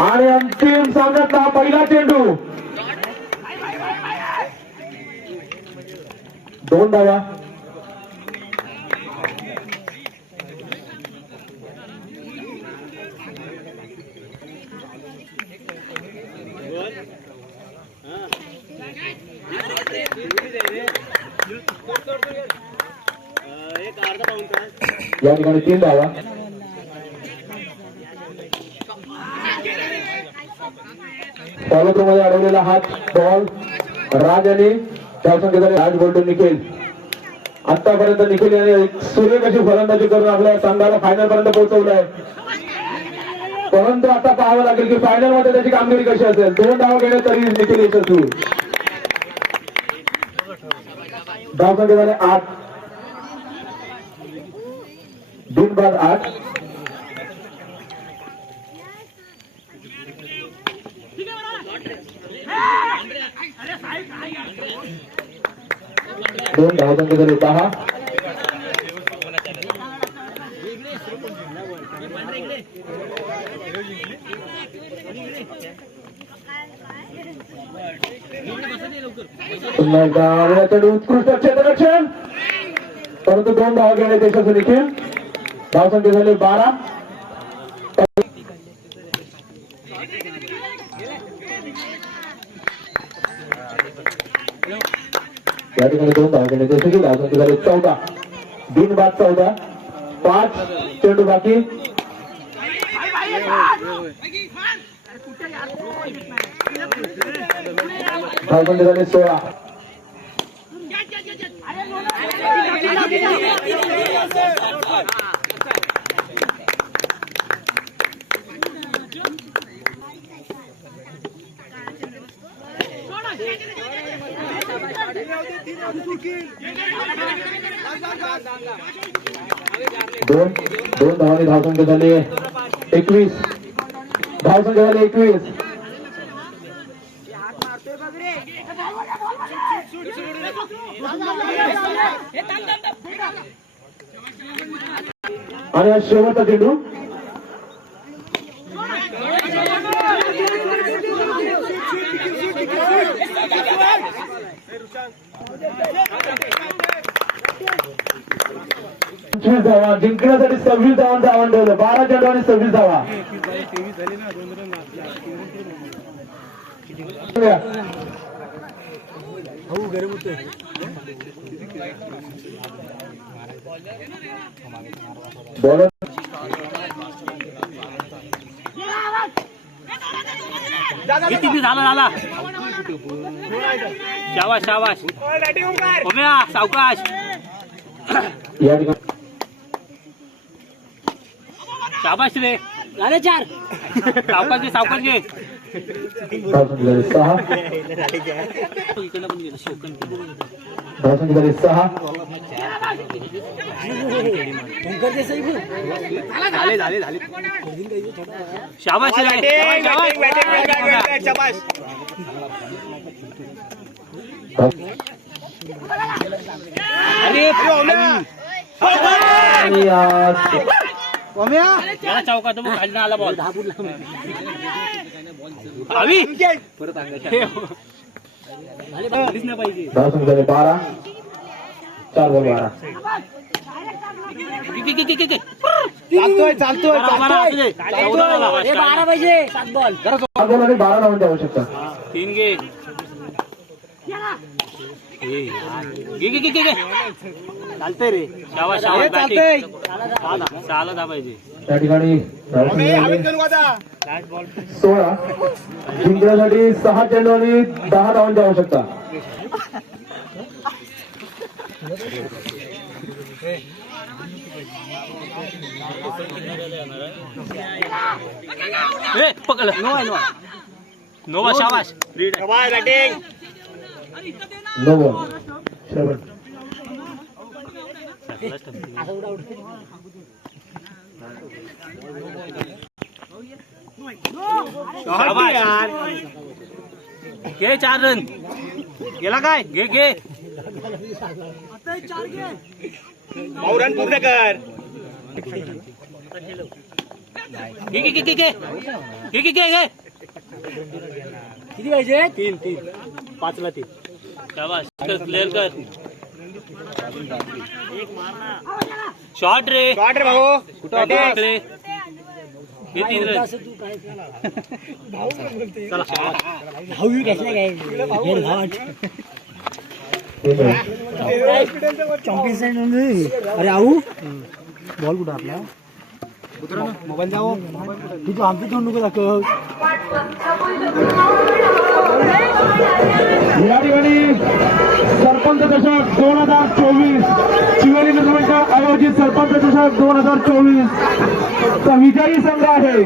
आणि अंतिम सामन्यातला पहिला चेंडू. दोन धावा या ठिकाणी तीन धावा मध्ये अडवलेला हात बॉल राज आणि धावसंख्येसाठी राज बोलतो निखिल. आतापर्यंत निखिल याने सूर्यकशी फलंदाजी करून आपल्या संघाला फायनल पर्यंत पोहोचवलंय. परंतु आता पाहावं लागेल की फायनलमध्ये त्याची कामगिरी कशी असेल. दोन धाव घेणे तरी निखिल यशस्वी. धावसंख्या झाले आठ. दिन बाद आठ. दोन धावसंख्या झाले दहा पुन्हा एकदा उत्कृष्ट क्षेत्ररक्षण. परंतु दोन धाव घेणे देशाचं देखील धावसंख्या झाली बारा. या ठिकाणी दोन धाव घेणे यशस्वी अजून झाली चौदा. बिन बाद चौदा. पाच चेंडू बाकी. धावखंड झाले सोळा. दोन दोन धावांनी धावसंख्या झाली. एकवीस. धावसंख्या झाली एकवीस. आणि हा शेवटचा चेंडू पंचवीस धावा जिंकण्यासाठी सव्वीस धावांचं आव्हान ठेवलं. बारा चेंडू आणि सव्वीस धावा. किती झाला झाला शाबाश शाबाश सावकाश. या ठिकाणी शाबाश रे झाले चार सावकाश घे सावकाश घे झाली सहा इकडनं पण गेलं शोकन धावसंख्या झाली झाले शाबाश रे शाबाश, शाबाश. अरे याला चौकात खाली आला बॉल. हवी दिसलं पाहिजे. बारा. चार बॉल बारा. चालतोय चालतोय बारा, पाहिजे. सात बॉल. चार बॉल आणि बारा तीन घे. घे घे घे घे घे. चालतंय रे. शाबाश हे चालतंय. सहाला दा पाहिजे त्या ठिकाणी सोळा. जिंकण्यासाठी सहा चेंडू आणि दहा धावांची आवश्यकता ए पकड नो आहे नो आहे. नोवा शाबाश रीड नो बॉल शेवट. शाबाश घे चार रन गेला काय? घे घे. भाऊ रन पूर्ण कर. किती पाहिजे? तीन तीन. पाचला तीन. शॉर्ट रे शॉट रे भाऊ कुठं. हे तीन रे भाऊ कसला काय चॉम्पियन अरे आऊ बॉल कुठं आपला मोबाईल जाऊ तू तू आमची तोंड नको दाखव या ठिकाणी सरपंच दशक दोन हजार चोवीस. शिवरी नगरच्या आयोजित सरपंच दशक दोन हजार चोवीस. विजयी संघ आहे.